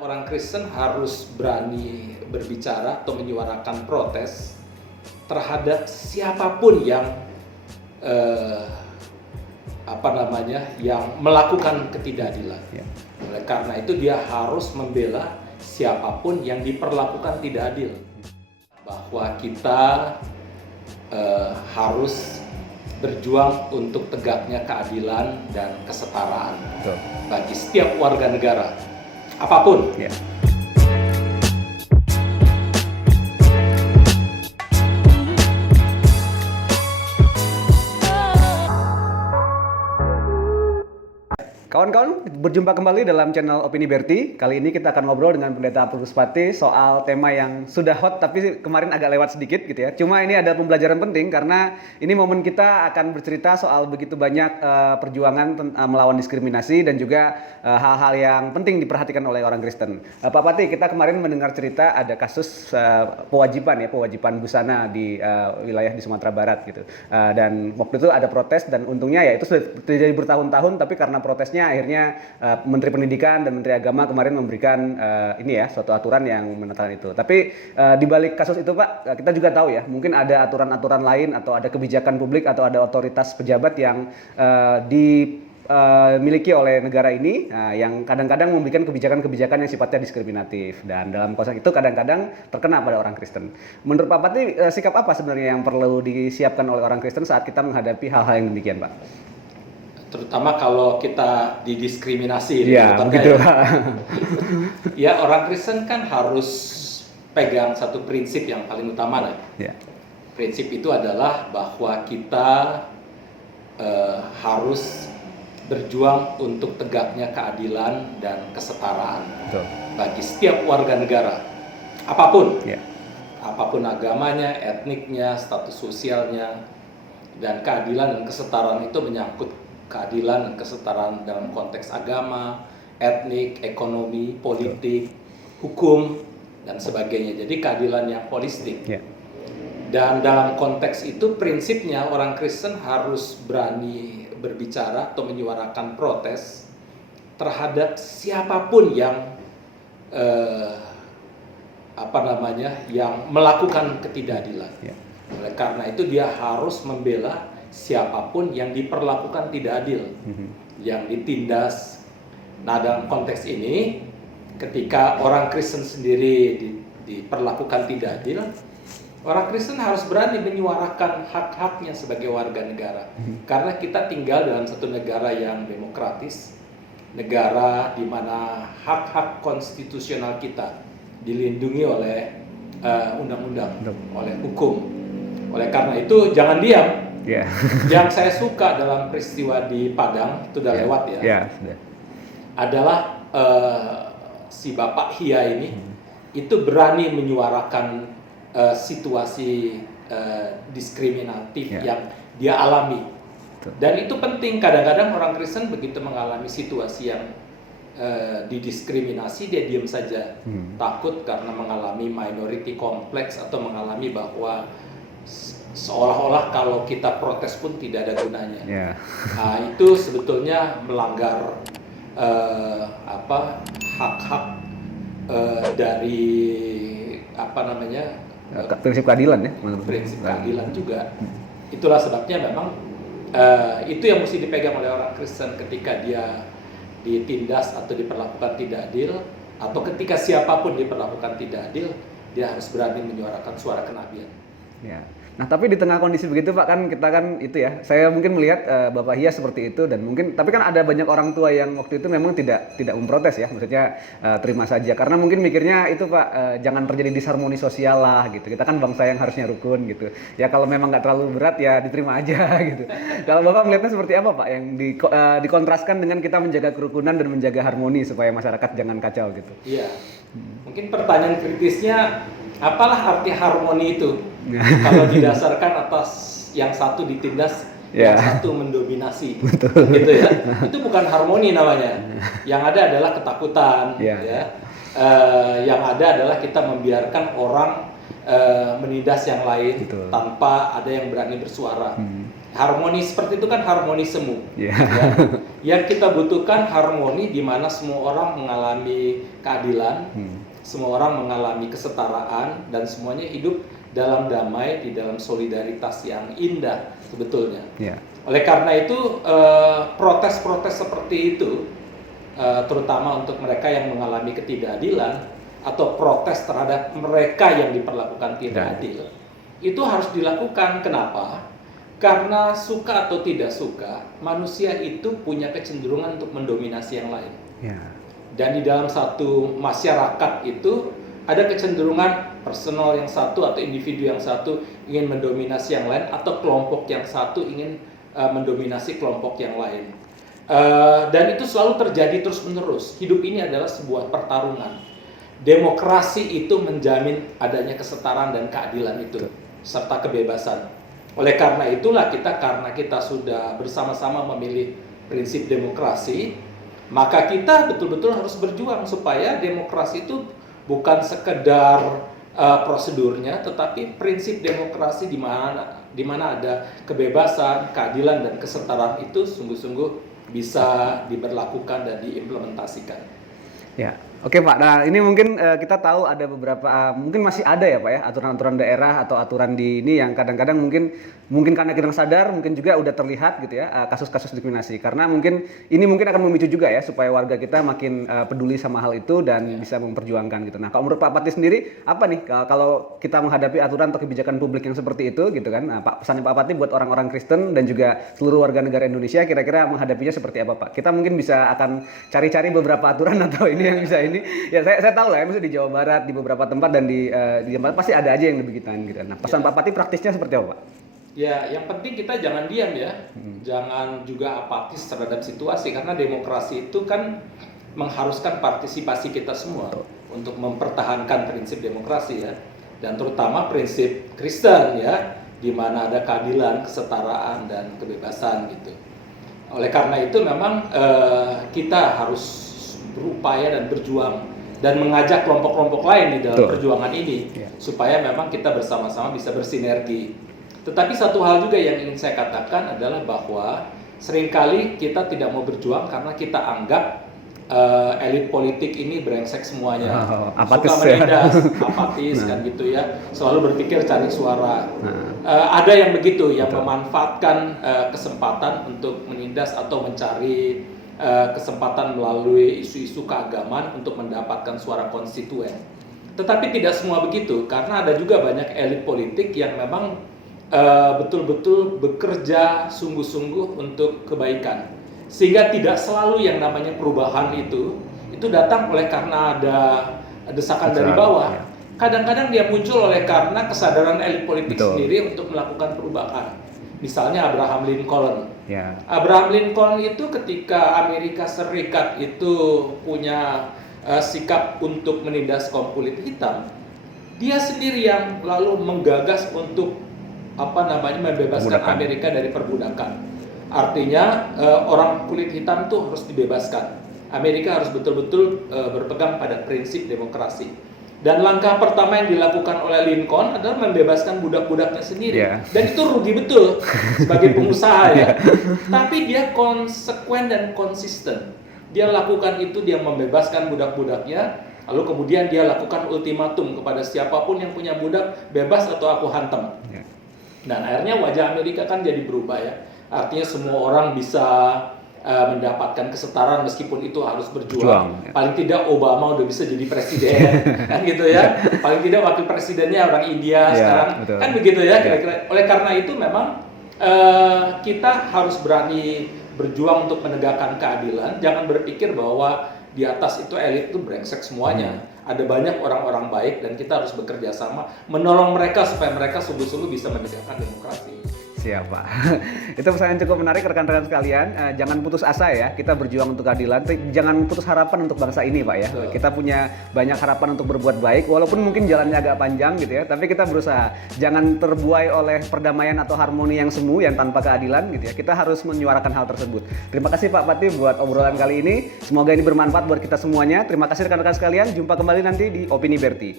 Orang Kristen harus berani berbicara atau menyuarakan protes terhadap siapapun yang yang melakukan ketidakadilan. Ya. Oleh karena itu dia harus membela siapapun yang diperlakukan tidak adil. Bahwa kita harus berjuang untuk tegaknya keadilan dan kesetaraan. Betul. Bagi setiap warga negara, apapun. Ya. Kawan-kawan, berjumpa kembali dalam channel Opini Berti. Kali ini kita akan ngobrol dengan Pendeta Puspati soal tema yang sudah hot tapi kemarin agak lewat sedikit gitu ya. Cuma ini ada pembelajaran penting karena ini momen kita akan bercerita soal begitu banyak perjuangan melawan diskriminasi dan juga hal-hal yang penting diperhatikan oleh orang Kristen. Pak Pati, kita kemarin mendengar cerita ada kasus pewajiban busana di wilayah di Sumatera Barat gitu. Dan waktu itu ada protes dan untungnya ya itu sudah terjadi bertahun-tahun, tapi karena protesnya akhirnya Menteri Pendidikan dan Menteri Agama kemarin memberikan suatu aturan yang menetapkan itu. Tapi di balik kasus itu Pak, kita juga tahu ya, mungkin ada aturan-aturan lain atau ada kebijakan publik atau ada otoritas pejabat yang dimiliki oleh negara ini yang kadang-kadang memberikan kebijakan-kebijakan yang sifatnya diskriminatif, dan dalam konteks itu kadang-kadang terkena pada orang Kristen. Menurut Pak Pati, sikap apa sebenarnya yang perlu disiapkan oleh orang Kristen saat kita menghadapi hal-hal yang demikian, Pak? Terutama kalau kita didiskriminasi. Ya, begitu. Ya, orang Kristen kan harus pegang satu prinsip yang paling utama lah. Ya. Prinsip itu adalah bahwa kita harus berjuang untuk tegaknya keadilan dan kesetaraan. Betul. Bagi setiap warga negara, apapun, apapun agamanya, etniknya, status sosialnya, dan keadilan dan kesetaraan itu menyangkut keadilan dan kesetaraan dalam konteks agama, etnik, ekonomi, politik, hukum, dan sebagainya. Jadi keadilan yang holistik. Yeah. Dan dalam konteks itu prinsipnya orang Kristen harus berani berbicara atau menyuarakan protes terhadap siapapun yang yang melakukan ketidakadilan. Yeah. Oleh karena itu dia harus membela siapapun yang diperlakukan tidak adil, yang ditindas. Nah, dalam konteks ini, ketika orang Kristen sendiri diperlakukan tidak adil, orang Kristen harus berani menyuarakan hak-haknya sebagai warga negara. Karena kita tinggal dalam satu negara yang demokratis, negara di mana hak-hak konstitusional kita dilindungi oleh undang-undang, oleh hukum. Oleh karena itu, jangan diam. Yeah. Yang saya suka dalam peristiwa di Padang, itu udah lewat ya, adalah si Bapak Hia ini itu berani menyuarakan situasi diskriminatif yang dia alami. Dan itu penting. Kadang-kadang orang Kristen begitu mengalami situasi yang didiskriminasi, dia diam saja, takut karena mengalami minority complex atau mengalami bahwa seolah-olah kalau kita protes pun tidak ada gunanya. Yeah. Nah, itu sebetulnya melanggar hak-hak dari prinsip keadilan ya. Prinsip keadilan juga. Itulah sebabnya memang itu yang mesti dipegang oleh orang Kristen ketika dia ditindas atau diperlakukan tidak adil, atau ketika siapapun diperlakukan tidak adil, dia harus berani menyuarakan suara kenabian. Ya. Nah, tapi di tengah kondisi begitu Pak, kan kita kan itu ya, saya mungkin melihat Bapak Hia seperti itu, dan mungkin tapi kan ada banyak orang tua yang waktu itu memang tidak memprotes ya, maksudnya terima saja karena mungkin mikirnya itu Pak, jangan terjadi disharmoni sosial lah gitu. Kita kan bangsa yang harusnya rukun gitu. Ya kalau memang nggak terlalu berat ya diterima aja gitu. Kalau Bapak melihatnya seperti apa Pak, yang dikontraskan dengan kita menjaga kerukunan dan menjaga harmoni supaya masyarakat jangan kacau gitu? Iya. Mungkin pertanyaan kritisnya, apalah arti harmoni itu? Kalau didasarkan atas yang satu ditindas, yang satu mendominasi, gitu ya. Itu bukan harmoni namanya. Yang ada adalah ketakutan, yang ada adalah kita membiarkan orang menindas yang lain tanpa ada yang berani bersuara. Harmoni seperti itu kan harmoni semu. Yeah. Ya. Yang kita butuhkan harmoni di mana semua orang mengalami keadilan, semua orang mengalami kesetaraan, dan semuanya hidup dalam damai, di dalam solidaritas yang indah sebetulnya. Yeah. Oleh karena itu protes-protes seperti itu, terutama untuk mereka yang mengalami ketidakadilan atau protes terhadap mereka yang diperlakukan tidak adil, itu harus dilakukan. Kenapa? Karena suka atau tidak suka, manusia itu punya kecenderungan untuk mendominasi yang lain. Yeah. Dan di dalam satu masyarakat itu ada kecenderungan personal yang satu atau individu yang satu ingin mendominasi yang lain, atau kelompok yang satu ingin mendominasi kelompok yang lain. Dan itu selalu terjadi terus-menerus. Hidup ini adalah sebuah pertarungan. Demokrasi itu menjamin adanya kesetaraan dan keadilan itu, serta kebebasan. Oleh karena itulah karena kita sudah bersama-sama memilih prinsip demokrasi, maka kita betul-betul harus berjuang supaya demokrasi itu bukan sekedar prosedurnya, tetapi prinsip demokrasi di mana ada kebebasan, keadilan, dan kesetaraan itu sungguh-sungguh bisa diberlakukan dan diimplementasikan. Ya, oke Pak. Nah ini mungkin kita tahu ada beberapa, mungkin masih ada ya Pak ya, aturan-aturan daerah atau aturan di ini yang kadang-kadang mungkin karena kita sadar, mungkin juga udah terlihat gitu ya kasus-kasus diskriminasi. Karena mungkin ini mungkin akan memicu juga ya supaya warga kita makin peduli sama hal itu dan bisa memperjuangkan gitu. Nah kalau menurut Pak Pati sendiri apa nih kalau kita menghadapi aturan atau kebijakan publik yang seperti itu gitu kan? Nah, pesannya Pak Pati buat orang-orang Kristen dan juga seluruh warga negara Indonesia kira-kira menghadapinya seperti apa Pak? Kita mungkin bisa akan cari-cari beberapa aturan atau ini yang bisa ini. Ya saya tahu lah ya, misalnya di Jawa Barat di beberapa tempat dan di tempat pasti ada aja yang begitu gitu. Nah pesan Pak Pati praktisnya seperti apa Pak? Ya, yang penting kita jangan diam ya, jangan juga apatis terhadap situasi, karena demokrasi itu kan mengharuskan partisipasi kita semua untuk mempertahankan prinsip demokrasi ya, dan terutama prinsip Kristen ya, di mana ada keadilan, kesetaraan, dan kebebasan gitu. Oleh karena itu memang kita harus berupaya dan berjuang dan mengajak kelompok-kelompok lain di dalam perjuangan ini supaya memang kita bersama-sama bisa bersinergi. Tetapi satu hal juga yang ingin saya katakan adalah bahwa seringkali kita tidak mau berjuang karena kita anggap elit politik ini brengsek semuanya, suka menindas, apatis kan gitu ya, selalu berpikir cari suara. Ada yang begitu, yang memanfaatkan kesempatan untuk menindas atau mencari kesempatan melalui isu-isu keagamaan untuk mendapatkan suara konstituen. Tetapi tidak semua begitu, karena ada juga banyak elit politik yang memang betul-betul bekerja sungguh-sungguh untuk kebaikan, sehingga tidak selalu yang namanya perubahan itu datang oleh karena ada desakan dari bawah. Kadang-kadang dia muncul oleh karena kesadaran elit politik sendiri untuk melakukan perubahan. Misalnya Abraham Lincoln. Abraham Lincoln itu ketika Amerika Serikat itu punya sikap untuk menindas kaum kulit hitam, dia sendiri yang lalu menggagas untuk membebaskan Amerika dari perbudakan. Artinya orang kulit hitam itu harus dibebaskan. Amerika harus betul-betul berpegang pada prinsip demokrasi. Dan langkah pertama yang dilakukan oleh Lincoln adalah membebaskan budak-budaknya sendiri. Dan itu rugi betul sebagai pengusaha ya. Tapi dia konsekuen dan konsisten. Dia lakukan itu, dia membebaskan budak-budaknya. Lalu kemudian dia lakukan ultimatum kepada siapapun yang punya budak, bebas atau aku hantam. Dan akhirnya wajah Amerika kan jadi berubah ya. Artinya semua orang bisa mendapatkan kesetaraan meskipun itu harus berjuang. Paling tidak Obama udah bisa jadi presiden kan gitu ya. Paling tidak wakil presidennya orang India sekarang kan begitu ya kira-kira. Oleh karena itu memang kita harus berani berjuang untuk menegakkan keadilan. Jangan berpikir bahwa di atas itu elit itu brengsek semuanya. Ada banyak orang-orang baik dan kita harus bekerja sama menolong mereka supaya mereka sungguh-sungguh bisa menegakkan demokrasi. Siap Pak. Itu pesan yang cukup menarik rekan-rekan sekalian. Jangan putus asa ya, kita berjuang untuk keadilan. Jangan putus harapan untuk bangsa ini Pak ya. Kita punya banyak harapan untuk berbuat baik, walaupun mungkin jalannya agak panjang gitu ya. Tapi kita berusaha. Jangan terbuai oleh perdamaian atau harmoni yang semu yang tanpa keadilan gitu ya. Kita harus menyuarakan hal tersebut. Terima kasih Pak Pati buat obrolan kali ini. Semoga ini bermanfaat buat kita semuanya. Terima kasih rekan-rekan sekalian. Jumpa kembali nanti di Opini Berti.